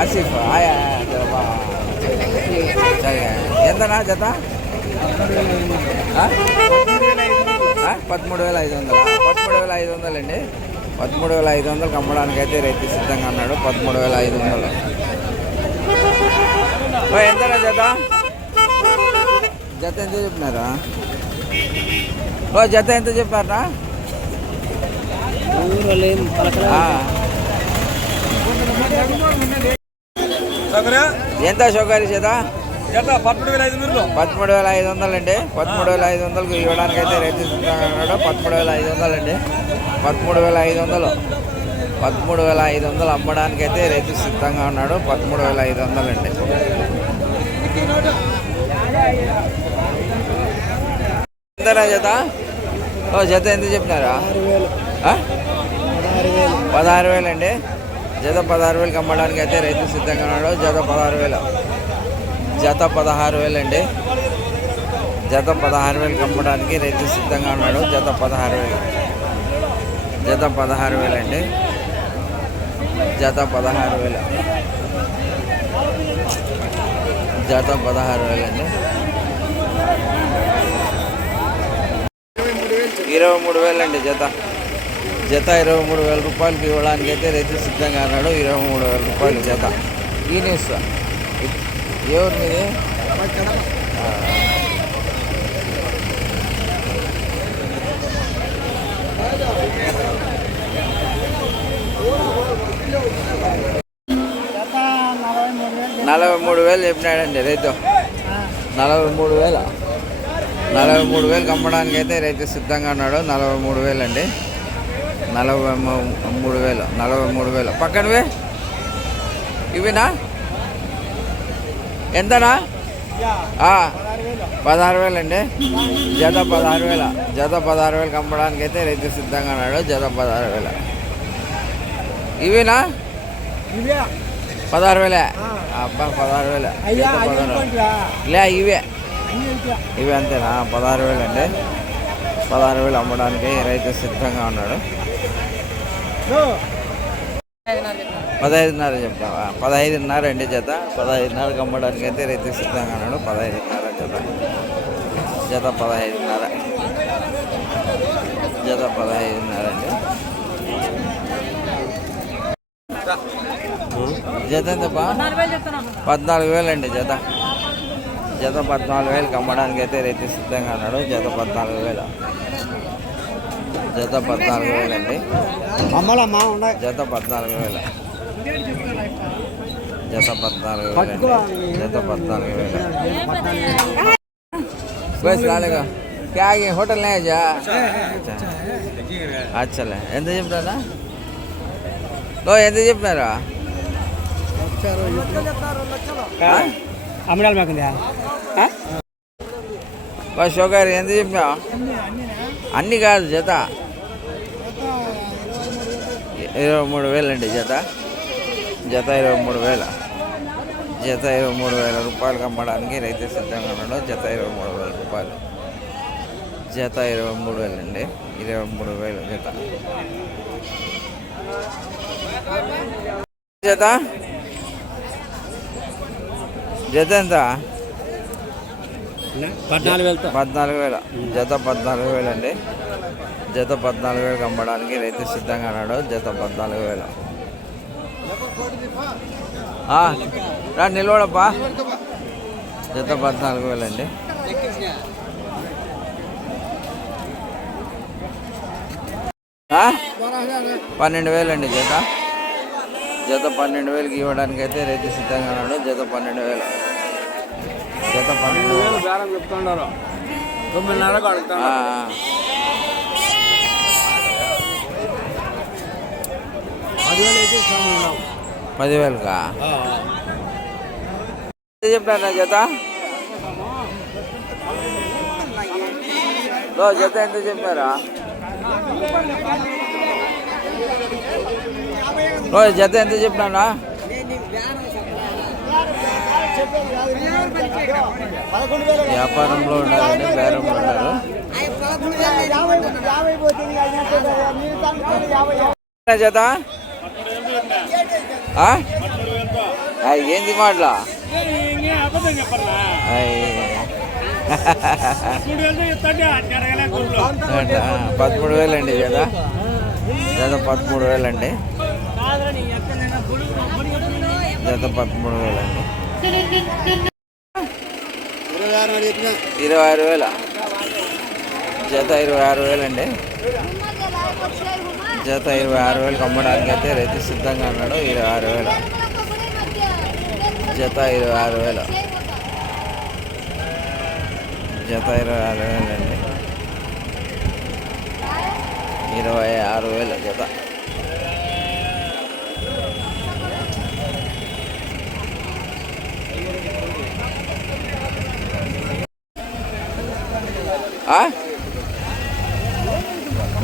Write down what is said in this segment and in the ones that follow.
ఆసిఫ్ ఎంతనా జత? పదమూడు వేల ఐదు వందలు? పదమూడు వేల ఐదు వందలు అండి పదమూడు వేల ఐదు వందలు అమ్మడానికి అయితే రైతు సిద్ధంగా అన్నాడు పదమూడు వేల ఐదు వందలు. ఎంతనా జత? జత ఎంత చెప్పినారా? ఓ జత ఎంత చెప్పారా ఎంత షోకారి చేత? జత పదమూడు వేల ఐదు వందలు పదమూడు వేల ఐదు వందలు అండి. పదమూడు వేల ఐదు వందలకు ఇవ్వడానికి అయితే రైతు సిద్ధంగా ఉన్నాడు పదమూడు వేల ఐదు వందలు అండి. పదమూడు వేల ఐదు వందలు పదమూడు వేల ఐదు వందలు అమ్మడానికి అయితే రైతు సిద్ధంగా ఉన్నాడు. పదమూడు వేల ఐదు వందలు అండి. ఎంతరా జత? ఓ జత ఎంత చెప్పినారా? ఆ? పదహారు వేలు అండి. జత పదహారు వేలకు అమ్మడానికి అయితే రైతు సిద్ధంగా ఉన్నాడు. జత పదహారు వేల. జత పదహారు వేలు అండి జత పదహారు వేలకు అమ్మడానికి రైతు సిద్ధంగా ఉన్నాడు. జత పదహారు వేలు. జత పదహారు వేలండి. జత పదహారు వేలు. జత పదహారు వేలండి. ఇరవై మూడు వేలండి జత. జత ఇరవై మూడు వేల రూపాయలకి ఇవ్వడానికి అయితే రైతు సిద్ధంగా అన్నాడు ఇరవై మూడు వేల రూపాయలు జత. ఈ న్యూస్ ఎవరు మీది? నలభై మూడు వేలు చెప్పినాడండి రైతు. నలభై మూడు వేల? నలభై మూడు వేలు అమ్మడానికి అయితే రైతు సిద్ధంగా ఉన్నాడు. నలభై మూడు వేలు అండి నలభై మూడు వేలు నలభై మూడు వేలు. పక్కనవే. ఇవినా? ఎంతనా? ఆ, పదహారు వేలు అండి జత పదహారు వేల. జత పదహారు వేలకు అమ్మడానికి అయితే రైతు సిద్ధంగా ఉన్నాడు. జత పదహారు వేల. ఇవినా? పదహారు వేలే. అబ్బా పదహారు వేల. వేలు. లే ఇవే. ఇవి అంతేనా? పదహారు వేలు అండి పదహారు వేలు అమ్మడానికి రైతు సిద్ధంగా ఉన్నాడు. పదహైదున్నర చెప్తావా? పదహైదున్నర అండి జత. పదహైదున్నరకు అమ్మడానికి అయితే రైతు సిద్ధంగా ఉన్నాడు. పదహైదున్నర జత. జత పదహైదున్నర. జత పదహైదున్నర అండి. జత ఎంత పద్నాలుగు వేలు అండి జత. జత పద్నాలుగు వేలకు అమ్మడానికి అయితే రైతు సిద్ధంగా ఉన్నాడు జత పద్నాలుగు వేలు జత పద్నాలుగు వేలు అండి అమ్మలమ్మా ఉన్నాయి జత పద్నాలుగు వేలు జత పద్నాలుగు వేలు అండి జత పద్నాలుగు వేలు బస్ రాలేగా क्या आगे होटल नहीं है जा अच्छा अच्छा ले ఎంత చెప్పినారా లో ఎంత చెప్పినారా ఆ? అమ్మడాలు మాకుందా? బస్ షోగారు ఎంత చెప్పా అన్ని కాదు జత. ఇరవై మూడు వేలు అండి జత. జత ఇరవై మూడు వేల. జత ఇరవై మూడు వేల రూపాయలకు అమ్మడానికి రైతు సిద్ధంగా ఉన్నాడు. జత ఇరవై మూడు వేల రూపాయలు. జత ఇరవై మూడు వేలండి. ఇరవై మూడు వేలు జత. జత? జత ఎంత? పద్నాలుగు వెళ్తా పద్నాలుగు వేల. జత పద్నాలుగు వేలు అండి జత పద్నాలుగు వేలకు అమ్మడానికి రైతు సిద్ధంగా అన్నాడు జత పద్నాలుగు వేలు. రా నిలవడప్పా జత పద్నాలుగు వేలు అండి ఆ? పన్నెండు వేలు అండి జత. జత పన్నెండు వేలకి ఇవ్వడానికి అయితే రైతు సిద్ధంగా ఉన్నాడు. జత పన్నెండు వేలు. జత పన్నెండు వేలు. బేరం చెప్తున్నారు తొమ్మిదిన్నరకు ఉన్నాం పదివేలుకా? ఎంత చెప్పారా జత? జత ఎంత చెప్పారా? జత ఎంత చెప్పినా వ్యాపారంలో ఉన్నారండి బేరంలో ఉన్నారు జత? ఏంది మాటలా? పదమూడు వేలండి కదా జత పదమూడు వేలండి. జత పదమూడు వేలండి ఇరవై ఆరు ఇరవై ఆరు వేల? జత ఇరవై ఆరు వేలండి జత ఇరవై ఆరు వేలకు అమ్మడానికి అయితే రైతు సిద్ధంగా ఉన్నాడు ఇరవై ఆరు వేల. జత ఇరవై ఆరు వేల. జత ఇరవై ఆరు వేలండి ఇరవై ఆరు వేలు జత.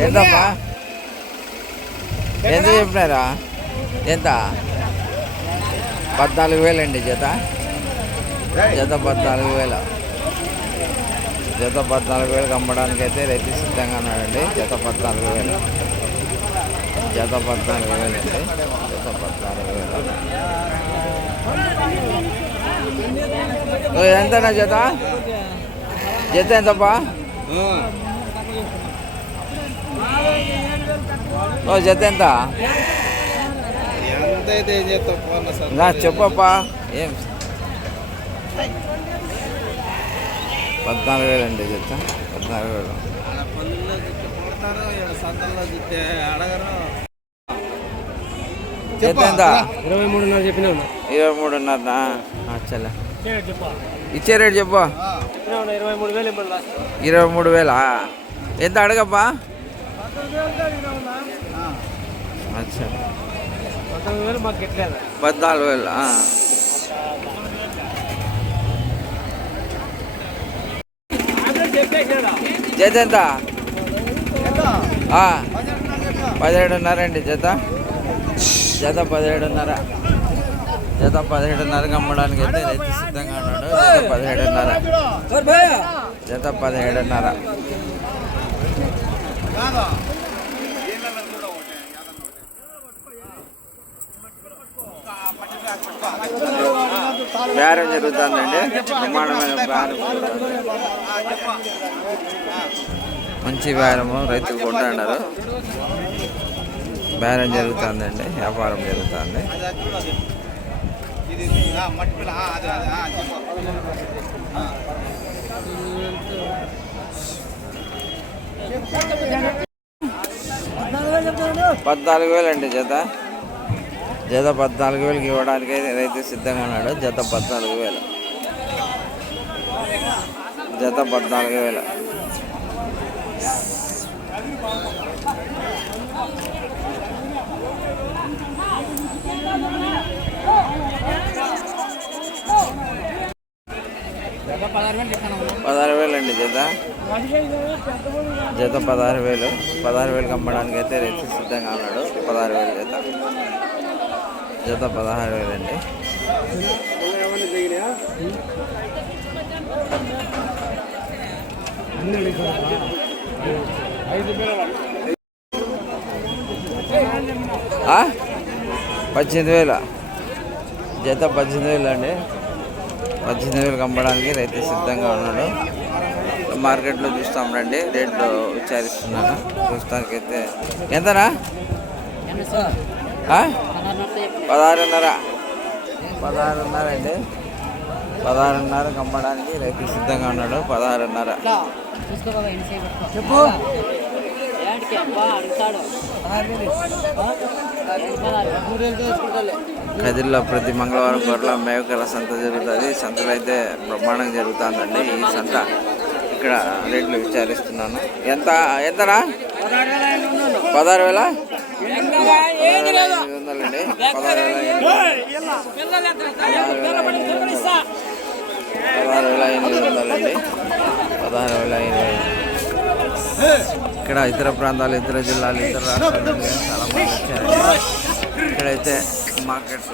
ఎంతమ్మా ఎంత చెప్పినారా? ఎంత పద్నాలుగు వేలండి జత. జత పద్నాలుగు వేల. జత పద్నాలుగు వేలకు అమ్మడానికి అయితే రైతు సిద్ధంగా ఉన్నాడండి. జత పద్నాలుగు వేలు. జత పద్నాలుగు వేలండి జత పద్నాలుగు వేలు. ఓ, ఎంతనా జత? జత ఎంతప్పా జత ఎంత? ఎంత అయితే ఏం చేస్తావు ఫోన్ సార్? నా చెప్పప్పా. ఏం? పద్నాలుగు వేలు అండి జత. పద్నాలుగు వేలు. జత ఎంత? ఇరవై మూడున్నర చెప్పినాను ఇరవై మూడున్నరనా? చల్ల. ఇచ్చే రేటు చెప్పు. ఇరవై మూడు వేలా ఎంత అడగబ్బా? అచ్చా. పద్నాలుగు వేలు జత ఎంత? పదిహేడున్నర అండి జత. జత పదిహేడున్నర. జత పదిహేడున్నరకి అమ్మడానికి అయితే రైతు సిద్ధంగా ఉన్నాడు. జత పదిహేడున్నర. జత పదిహేడున్నర. బేరం జరుగుతుందండి. బేరం మంచి బేరము రైతులు కొంటున్నారు. బేరం జరుగుతుందండి వ్యాపారం జరుగుతుంది. ఇది మట్టి పిల్ల అది అది పద్నాలుగు వేలు అండి జత. జత పద్నాలుగు వేలకి ఇవ్వడానికి అయితే రైతు సిద్ధంగా ఉన్నాడు. జత పద్నాలుగు వేలు. జత పద్నాలుగు వేలు పదహారు వేలు అండి జత. జత పదహారు వేలు. పదహారు వేలకు అమ్మడానికి అయితే రైతు సిద్ధంగా ఉన్నాడు. పదహారు వేలు జత. జత పదహారు వేలు అండి. పద్దెనిమిది వేల. జత పద్దెనిమిది వేలు అండి. పద్దెనిమిది వేలకు అమ్మడానికి రైతు సిద్ధంగా ఉన్నాడు. మార్కెట్లో చూస్తాం రండి రేట్లు విచారిస్తున్నాను. చూస్తానికైతే ఎంతనా? ఆ? పదహారున్నర. పదహారున్నర అండి. పదహారున్నర కమ్మడానికి రైతు సిద్ధంగా ఉన్నాడు. పదహారున్నర. చెప్పు. కదిరిలో ప్రతి మంగళవారం గొర్రెల మేకల సంత జరుగుతుంది. సంతలో అయితే బ్రహ్మాండంగా జరుగుతుందండి. ఈ సంత ఇక్కడ రేట్లు విచారిస్తున్నాను. ఎంత ఎంతనా? పదహారు వేల? ఐదు వందలండి పదహారు వేల పదహారు వేల ఎనిమిది వందలండి. పదహారు వేల ఎనిమిది ఇక్కడ ఇతర ప్రాంతాలు ఇతర జిల్లాలు ఇతర రాష్ట్రాలు చాలా మంది వచ్చారు. ఇక్కడైతే మార్కెట్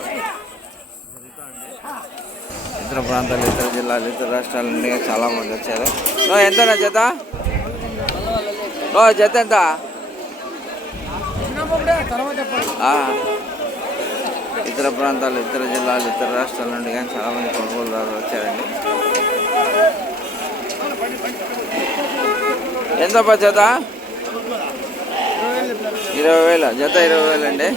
ఇతర ప్రాంతాలు ఇతర జిల్లాలు ఇతర రాష్ట్రాల నుండి చాలామంది వచ్చారు. ఓ ఎంతనా జత? నో జత ఎంత? ఇతర ప్రాంతాలు ఇతర జిల్లాలు ఇతర రాష్ట్రాల నుండి కానీ చాలామంది కొనుగోలుదారులు వచ్చారండి. ఎంత జత? ఇరవై వేల. జత ఇరవై వేలండి.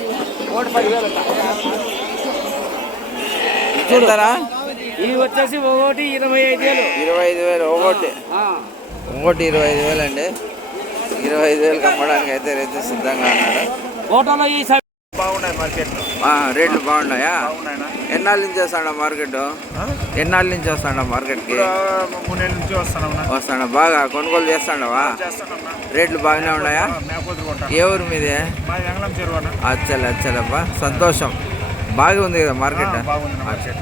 ఎంతనా? ఇవి వచ్చేసి ఒకటి ఇరవై ఐదు వేలు. ఇరవై ఐదు వేలు ఒకటి. ఒకటి ఇరవై ఐదు వేలు అండి. ఇరవై ఐదు వేలకు అమ్మడానికి అయితే రైతు సిద్ధంగా ఉన్నాడు. ఫోటోలో ఈ బాగున్నాయి మార్కెట్లో రేట్లు బాగున్నాయా? ఎన్నాళ్ళ నుంచి వస్తాడా మార్కెట్? ఎన్నాళ్ళ నుంచి వస్తాడా మార్కెట్కి? నుంచి వస్తానమ్మా. వస్తాడా. బాగా కొనుగోలు చేస్తాడవా? రేట్లు బాగానే ఉన్నాయా? ఏ ఊరు మీదే? అచ్చలే అచ్చలబ్బా. సంతోషం. బాగా ఉంది కదా మార్కెట్? మార్కెట్.